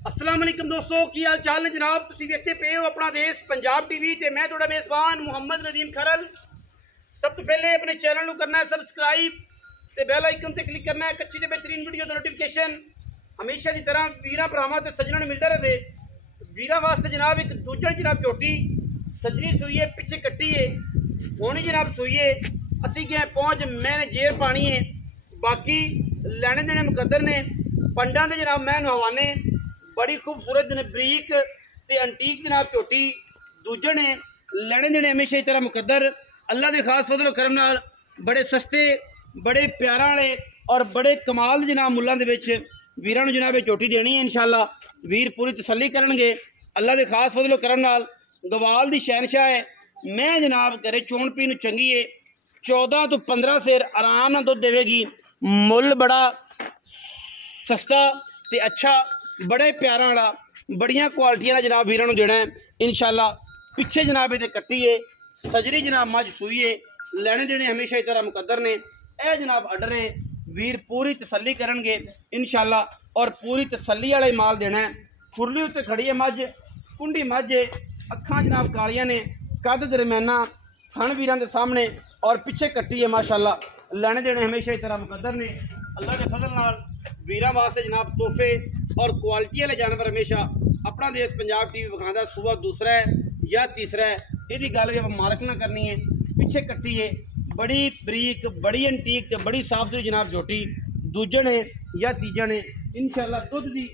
अस्सलाम वालेकुम दोस्तों, की हाल चाल ने जनाब। तुसीं देखते पे हो अपना देश पंजाब टीवी ते मैं तुहाडा मेज़बान मुहम्मद नदीम खरल। सब तो पहले अपने चैनल को करना है सब्सक्राइब ते बेल आइकन ते क्लिक करना है अच्छी ते बेहतरीन वीडियो का नोटिफिकेशन हमेशा की तरह वीर भरावां ते सज्जनां नूं मिलता रहे। वीरां वास्ते जनाब एक दूजन जनाब झोटी सजनी सूई है, पिछे कट्टी है, होनी जनाब सूई है। असी गए पहुंच मैंने जेर पानी है, बाकी लैने देने मुकद्दर ने पंडा दे जनाब मैं हवाने। बड़ी खूबसूरत ने बरीक ते अंटीक जनाब झोटी दूजन है, लैने देने हमेशा इस तरह मुकद्दर। अल्लाह के खास फजल करम नाल बड़े सस्ते बड़े प्यारा वाले और बड़े कमाल जनाब मुल्लां दे विच वीरां नूं जनाब झोटी देनी है। इंशाअल्लाह वीर पूरी तसल्ली करनगे। अल्लाह के खास फजल करम नाल गवाल दी शहनशाह है। मैं जनाब घरे चोण पीन चंगी है, 14 तो 15 सेर आराम नाल दुध देवेगी। मुल बड़ा सस्ता ते अच्छा बड़े प्यारा वाला बड़िया क्वालिटियां जनाब वीरां नूं देना है इंशाअल्लाह। पिछे जनाब इहदे कट्टी है, सजरी जनाब मझ सूई है, लैने देने हमेशा इस तरह मुकद्दर ने। यह जनाब अडर है, वीर पूरी तसल्ली करनगे इंशाअल्लाह और पूरी तसल्ली वाला माल देना है। खुरली उत्ते खड़ी है मझ, कुंडी मझ है, अखां जनाब कालियां ने, कद दरम्याना, थन वीरां दे सामने और पिछे कट्टी है माशाअल्लाह। लैने देने हमेशा इस तरह मुकद्दर ने। अल्लाह के फजल नाल वीरां वास्ते जनाब तोहफे और क्वालिटी वाले जानवर हमेशा अपना देश पंजाब टीवी विखांदा। सुबह दूसरा है या तीसरा है, यदि गल भी मालक ना करनी है। पिछे कट्टी है, बड़ी बरीक बड़ी एंटीक बड़ी साफ सुथरी जनाब झोटी दूजन है या तीजन है इंशाअल्लाह। दुध की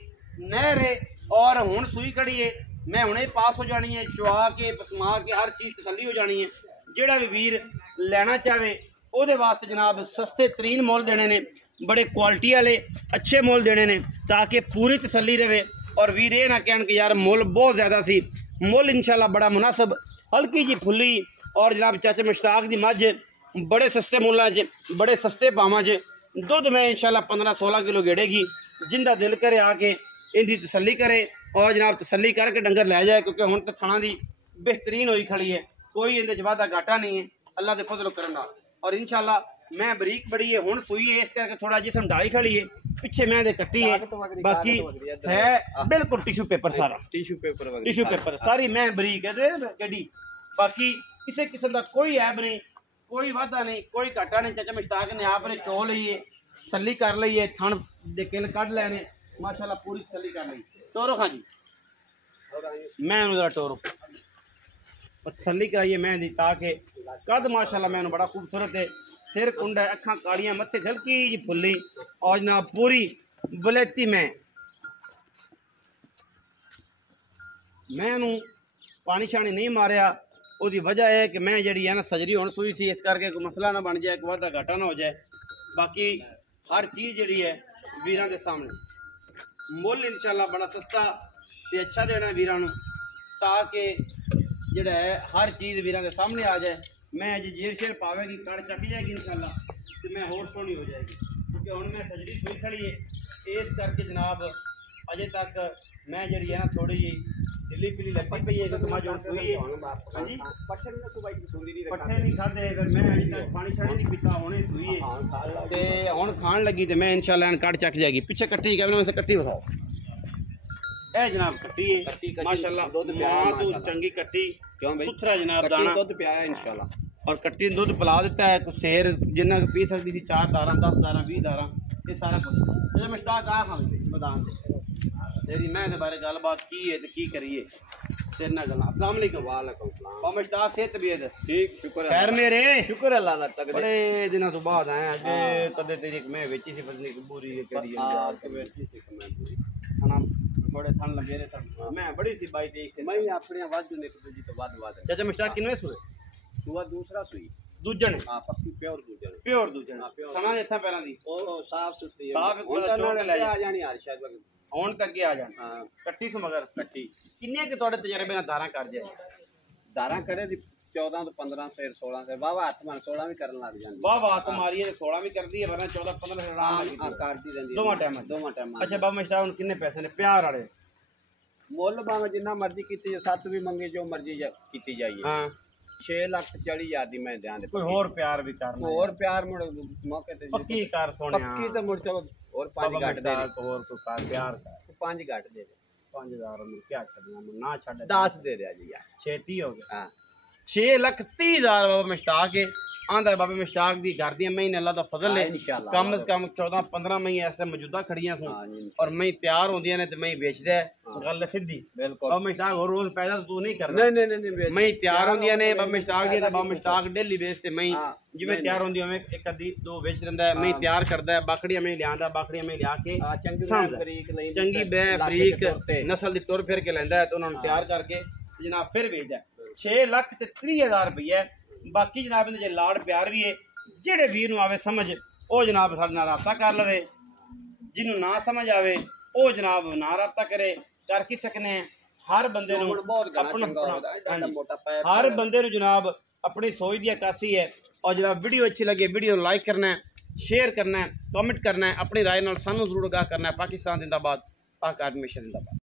नहर है और हुण सूई खड़ी है। मैं हुणे पास हो जानी है, चुआ के पसमा के हर चीज़ तसल्ली हो जानी है। जिहड़ा भी वीर लैना चाहे ਉਹਦੇ वास्ते जनाब सस्ते तरीन मुल देने ने, बड़े क्वालिटी वाले अच्छे मुल देने ने ताकि पूरी तसल्ली रहे और वीर ये ना कहन कि यार मुल बहुत ज़्यादा सी। मुल इंशाल्लाह बड़ा मुनासिब हल्की जी फुली और जनाब चाचे मुश्ताक दी मझ बड़े सस्ते मुल्लां च बड़े सस्ते भावां च दुध में इंशाल्लाह 15-16 किलो गेड़ेगी। जिंदा दिल करे आके इनकी तसल्ली करे और जनाब तसल्ली करके डंगर लै जाए, क्योंकि हुण तो थाना दी बेहतरीन होई खड़ी है, कोई इहदे च वाधा घाटा नहीं है अल्लाह के फजल करन नाल। और इंशाअल्लाह मैं बरीक बड़ी है, हुण सूई है, इस करके थोड़ा जिसम डाली खड़ी है। पिछे मैं दे कट्टी है, बाकी है बिल्कुल टिशू पेपर सारा टिशू पेपर सारी मैं बरीक है गड्डी। बाकी किसी किस्म का कोई ऐब नहीं, कोई वाधा नहीं, कोई घाटा नहीं। चाचा मुश्ताक ने आपने चो ली है, तसल्ली कर ली है, थन दे किल कढ़ लैने माशाअल्लाह पूरी तसल्ली कर ली। टोरो खां जी मैं जरा टोरो तसल्ली कराइए मैं दी ताकि कद माशाअल्लाह मैंने बड़ा खूबसूरत है। सिर कुंड है, अखां कालियां, मत्थे हल्की जी फुल्ली और जनाब पूरी बलेती। मैनू पानी शानी नहीं मारिया, उसकी वजह है कि मैं जी है ना सजरी हुण सूई सी, इस करके कोई मसला ना बन जाए, कोई वाधा घाटा ना हो जाए। बाकी हर चीज़ जी है वीरां दे सामने। मुल इंशाअल्लाह बड़ा सस्ता ते अच्छा देना वीरां नूं ताकि जिहड़ा है हर चीज़ वीरां दे सामने आ जाए। मैं अज जेर शेर पावेगी कड़ चक जाएगी इंशाअल्लाह तो मैं होर सोहनी हो जाएगी, क्योंकि हुण मैं सजरी सूई खड़ी है। इस करके जनाब अजे तक मैं जी है ना थोड़ी जी ढिली पिली लगती पई है, क्योंकि मैं सूई है। हाँ जी पट्ठे नहीं खाते, फिर मैं अजे तक पानी शानी नहीं पीता, हुणे सूई है ते हुण खाण लगी तो मैं इंशाअल्लाह कड़ चक जाएगी। पिछे कट्टी कहना वैसे कट्टी बताओ, ए जनाब कट्टी है माशाअल्लाह, मां तो चंगी कट्टी सुथरा जनाब दाना दुध पियाया इंशाअल्लाह और कट्टी दुध पिला दिता है। कुछ शेर जिन्ना पी सकती थी 4 दारा 10 दारा 20 दारा ये सारा कुछ मुश्ताक आ खां मैदान तेरी मैं दे बारे गलबात की है तो की करिए तेरे ना गल्लां। अस्सलाम वालेकुम। वालेकुम सलाम। मुश्ताक सेहत भी है ठीक शुक्र खैर मेरे शुक्र अल्लाह दा तक बड़े दिनों तो बाद आए अजे कदे तेरी मैं वेची सी पत्नी पूरी केड़ी है वेची सी मैं पूरी खाना बड़े थन लगे ने सब मैं बड़ी सी 22-23 से मैं अपने वाजू ने दूजी तो बाद चाचा मुश्ताक किनवे सुए सुआ दूसरा सुई दूजन हां पक्की प्योर दूजन सना इत्था पैरां दी ओ साफ सुथरी साफ चोट ले आ जानी यार शायद हुण तक आ जान। हां कट्टी सु मगर कट्टी किन्ने के तोड़े तजर्बे नाल दारा कर जाए दारा करे दी 14 तो 15 से 16 से बाबा हाथ मान 16 भी करन लग जांदी बाबा हाथ मारी है 16 भी करदी है, वरना 14-15 से आराम करदी रहंदी दोवां टाइम। अच्छा बाबा मुश्ताक हुण किन्ने पैसे ने प्यार वाले मुल भावे जिन्ना मर्जी कीती जो 7 भी मंगे जो मर्जी कीती जाइए। हां 6,40,000 दी मैं ध्यान दे कोई और प्यार भी करना और प्यार मुड़ मौके ते पक्की कर सोने पक्की ते मुड़ और 5 घट दे और तो प्यार 5 घट दे 5000 ਨੂੰ क्या छड़ना ना छड़ 10 दे दिया जी यार। छेती हो गया। हाँ 6,30,000 बाबा मुश्ताक है आंदा बाबा मुश्ताक दी घर दी महीने अल्लाह दा फजल है इंशाल्लाह कम से कम 14-15 मई ऐसे मौजूदा खड़ियां सू और मई तैयार होंदियां ने ते मई बेचदा है गल सीधी बिल्कुल। बाबा मुश्ताक हर रोज पैदा तू नहीं करदा नहीं नहीं नहीं मई तैयार होंदियां ने बाबा मुश्ताक दी ते बाबा मुश्ताक डेली बेचते मई जिवें तैयार होंदी होवे एक अद्धी दो बेच रंदा है मई तैयार करदा है बाकड़ियां में लियांदा बाकड़ियां में लिया के चंगी बै बरीक नस्ल दी तुर फिर के लैंदा है ते उन्हां नूं तैयार करके जनाब फिर बेचदा है 6,30,000 रुपया बाकी जनाब इहदे च लाड़ प्यार भी है जेड़े वीर नूं आवे समझ ओ जनाब साडे नाल राबता कर लवे जिन्हों ना समझ आवे ओ जनाब ना राबता करे कर की सकने हर बंदे नूं हर बंदे नूं जनाब अपनी सोच दी अक्कासी है और जनाब वीडियो अच्छी लगे वीडियो लाइक करना है शेयर करना है कमेंट करना है अपनी राय नाल सानू जरूर आगाह करना है पाकिस्तान जिंदाबाद पाक आर्मी मिशन जिंदाबाद।